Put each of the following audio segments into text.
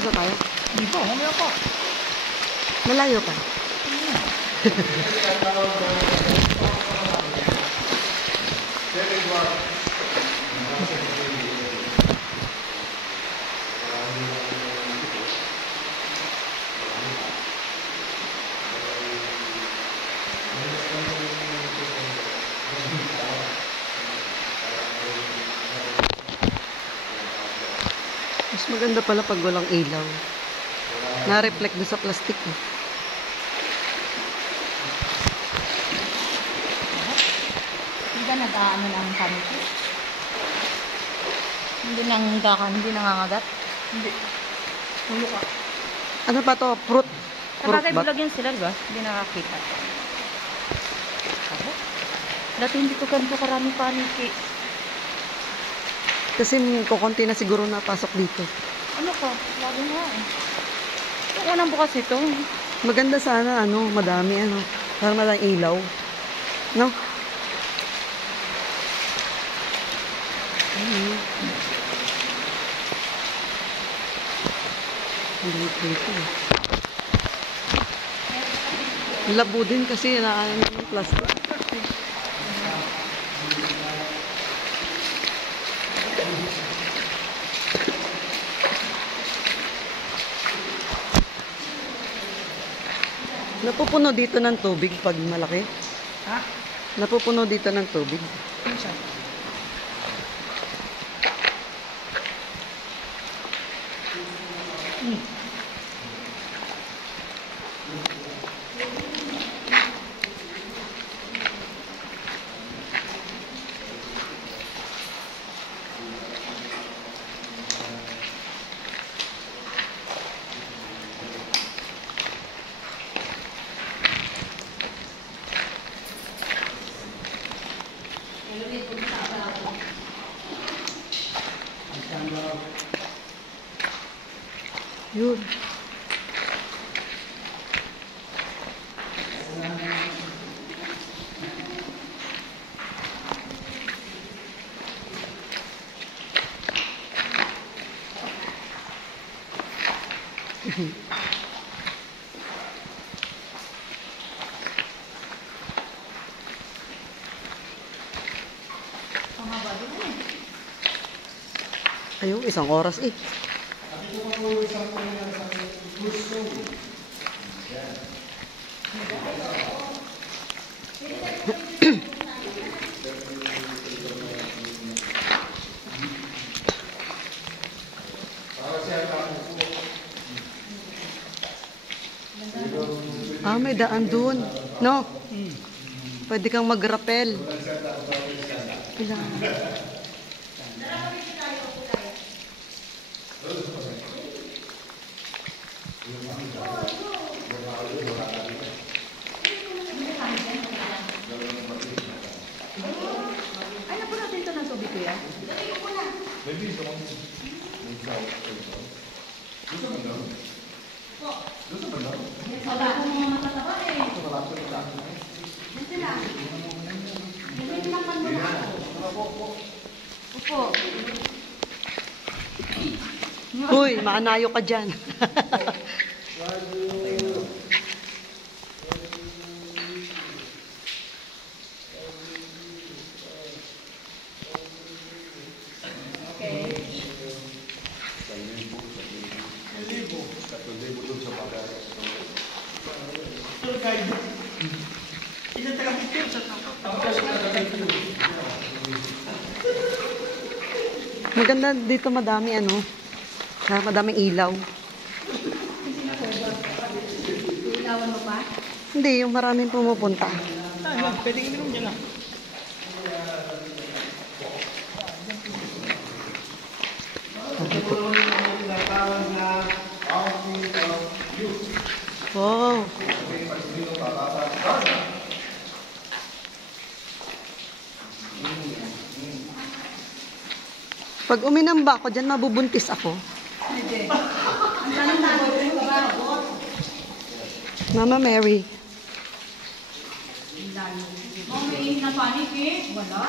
Aalis na tayo. Hindi pa, mamaya pa. Malayo pa. Mas maganda pala pag walang ilaw. Na-reflect doon sa plastic. Eh. Hindi ba nag-aano ng kanito? Hindi nangangagat? Hindi. Tulo ka. Ano pa to? Fruit. Sabagay Fruit bulag yan sila, diba? Hindi nakakita. Dati hindi ko ganito karami paniki. Kasi kukunti na siguro napasok dito. Ano ka? Lagi nga eh. Yung unang bukas ito. Maganda sana, madami, para malang ilaw. No? Dito. Labo din kasi naaano ng plastic. Napupuno dito ng tubig pag malaki. Ha? Napupuno dito ng tubig. Ano siya? Yun. Ayun, 1 oras eh. May daan dun. No? Pwede kang mag-rappel. Kailangan. Ay, napo natin ito ng tubig kuya. Wala akong mga matataba eh. Dito lang. Dito lang man muna ako. Opo. Uy, maanayo ka dyan. Maganda dito, madami madaming ilaw. Ilawan mo pa? Hindi, yung maraming pumupunta. Pwedeng ininom dyan na. Wow. Pag uminom ba ako dyan, mabubuntis ako. Hindi. Ang tanong na, Mama Mary. may na panic eh. Wala.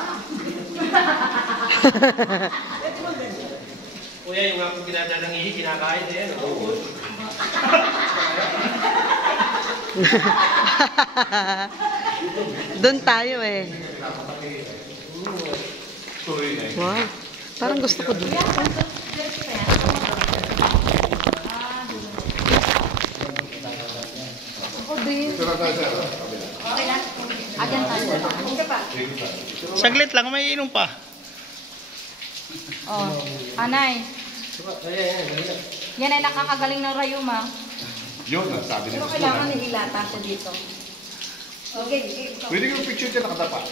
Kuya, yung ako dinadalang ihi, kinakain na yan. Oo. Doon tayo eh. Wow. Parang gusto ko doon. Ako din. Okay lang. Ayan tayo. Saglit lang, may inom pa. Oh, anay. Yan ay nakakagaling ng rayuma. Yun, sabi Pero nila. kailangan nililata siya dito. Okay, Pwede yung picture dyan nakatapa.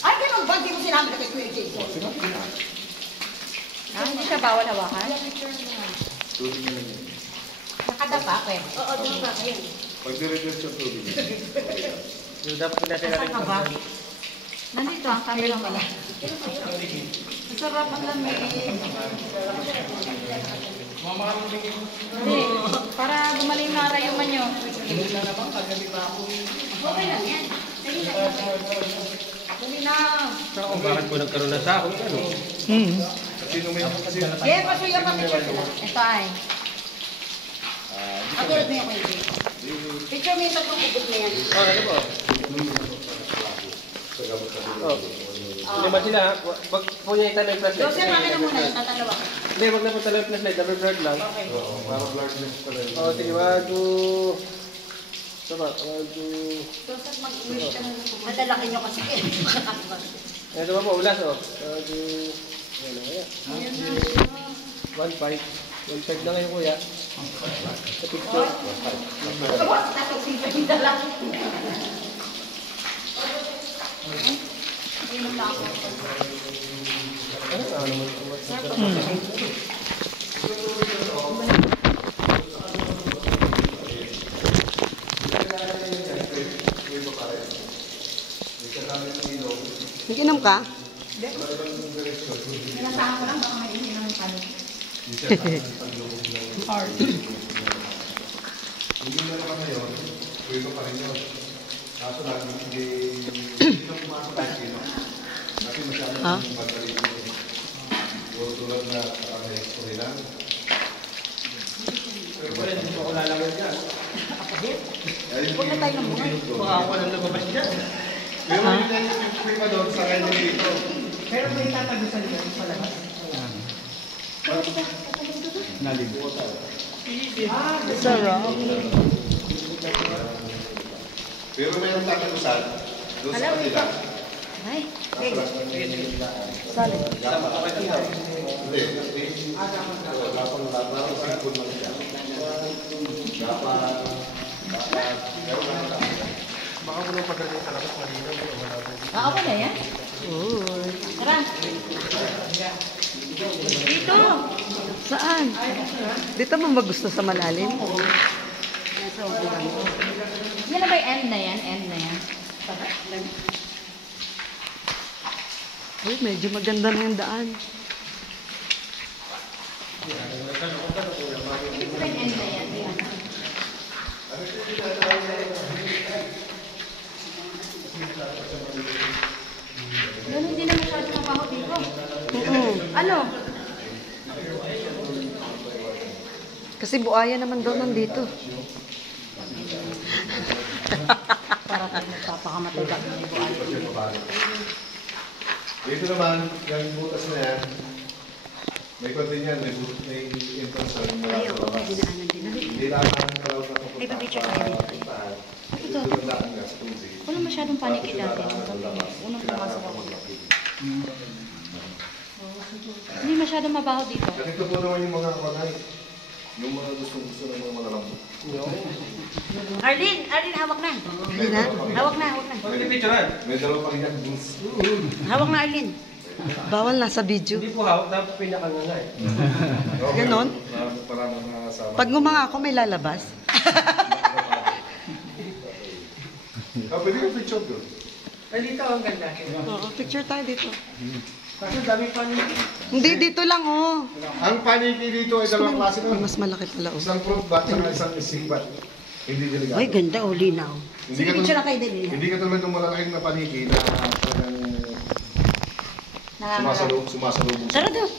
ay, ganun ba? Hindi mo sinabi na kay Kuya Jason. Sinabi nila. Ah, hindi siya bawal hawakan? Tubig na lang yun. Nakadapa, pwede. Oo, doon pa kayo. Pag dire-diretso yung tubig na. Yung dapat natin Saan ka ba? Nandito ang camera pala. Masarap ang lamig. Hindi, para gumaling na rayuman nyo. Okay lang yan. Dali na. Saan bakit po nagkaroon ng sahod? Ano? Sino may kasi Yeah, pasuyo ka picture sila. Ito ay. Katulad mo yung Kuya Jason. Picture mo yung tatlong ubod na yan. Oh, ano po? Oh. Hindi ba sila? Wag po niya itanong yung flashlight. Joseph, akin na muna yung tatalawa ka. Hindi, wag na po talaga yung flashlight. Double blurred lang. para blurredness pala yun. Oh, sige, wadu. Sama, wadu. Joseph, mag-wish ka na. Nadalaki nyo kasi kayo. Ito ba po, ulas oh. Wadu. Ayan na kaya. 1.5 na ngayon kuya. Sa picture. Tapos yung dala. Inom na ako. Ano naman ito? Nag-inom ka? Pinasahan ko lang, baka may inom ng panik. Hindi na naman ngayon, pwede pa rin yun. Kaso lang, hindi na pumasok tayo sino. Kasi masyadong Ah? battery ko. Tulad na expo nila. Wala din po ako lalaman dyan. Huwag na tayo ng mga. Baka ako lang lumabas dyan. Pero hindi na yung picture pa doon sa kanya dito. Pero may tatagusan yan sa labas. Sarap. Pero mayroong tatagusan doon sa kanila. Ay, Solid. Hindi. Wala pang parang sipon lang siya. Dapat. Pero Baka mo nung pagdating sa labas, malinaw. Wala ba? ako na yan. Uy. Tara. Dito. Saan? Dito mo ba gusto sa malalim? Yan na ba yung end na yan? End na yan. Uy, medyo maganda na yung daan. Ibig sabihin end na yan. Yan. Ganun hindi na masyado mabaho dito. Ano? Kasi buaya naman daw nandito. Para tayo magpapakamatay ka ng buwan. dito naman, yung butas na yan, may konti niyan, may entrance na mula sa labas. Hindi lang ang kalaw na pupunta. May pa-picture tayo dito. Dito lang daan nga sa tubig. Wala masyadong panikit Tapos dati. yung daan labas. Unang pumasok ako. Maglapit. Hindi masyadong mabaho dito. Ganito po naman yung mga kamagay. Yung mga gusto ng mga malambot. Arlene, hawak na. Hindi na? Hawak na. Pwede picturean. May dalawa pang yan. Hawak na, Arlene. Bawal na sa video. Hindi po hawak na pinakanganga eh. Ganon? Para makasama. Pag ngumanga ako, may lalabas. Pwede yung picture doon. Ay, dito ang ganda. Oo, picture tayo dito. Kasi dami pa niya. Hindi, dito lang, oh. Ang paniki dito ay dalawang klase nun. Mas malaki pala, oh. Isang fruit bat at isang ising bat. Hindi delikado. Ay, ganda, linaw. Hindi Sige, ka picture tulad- na kayo din. Hindi ka tulad ng malalaking na paniki na talagang sumasalubong. Tara doon.